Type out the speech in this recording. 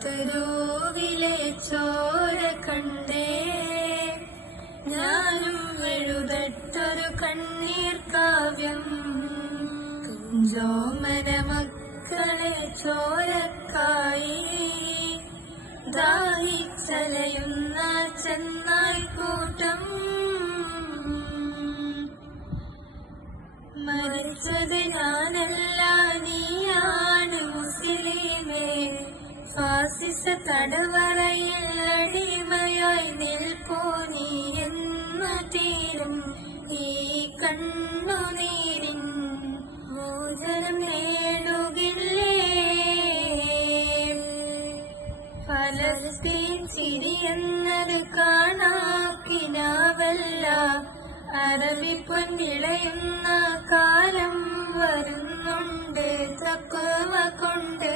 ഗസാത്തരൂവിലെ ചോര കണ്ടേ ഞാനും എഴുതട്ടൊരു കണ്ണീർ കാവ്യം. കുഞ്ചോമന മക്കളെ ചോരക്കായി ദാഹിച്ചലയുന്ന ചെന്നായ്ക്കൂട്ടം. മരിച്ചത് ഞാനല്ല, നീയാണ് മുസ്ലിമേ. ഫാസിസ തടവറയിൽ അടിമയായി നിൽപ്പൂ നീ എന്നു തീരും ഈ കണ്ണുനീരിൻ മോചനം നേടുകില്ലേ? ഫലസ്തീൻ ചിരിയെന്നത് കാണാക്കിനാവല്ല, അറബി പൊൻവിളയുന്ന കാലം വരുന്നുണ്ട് തഖ്വ കൊണ്ട്.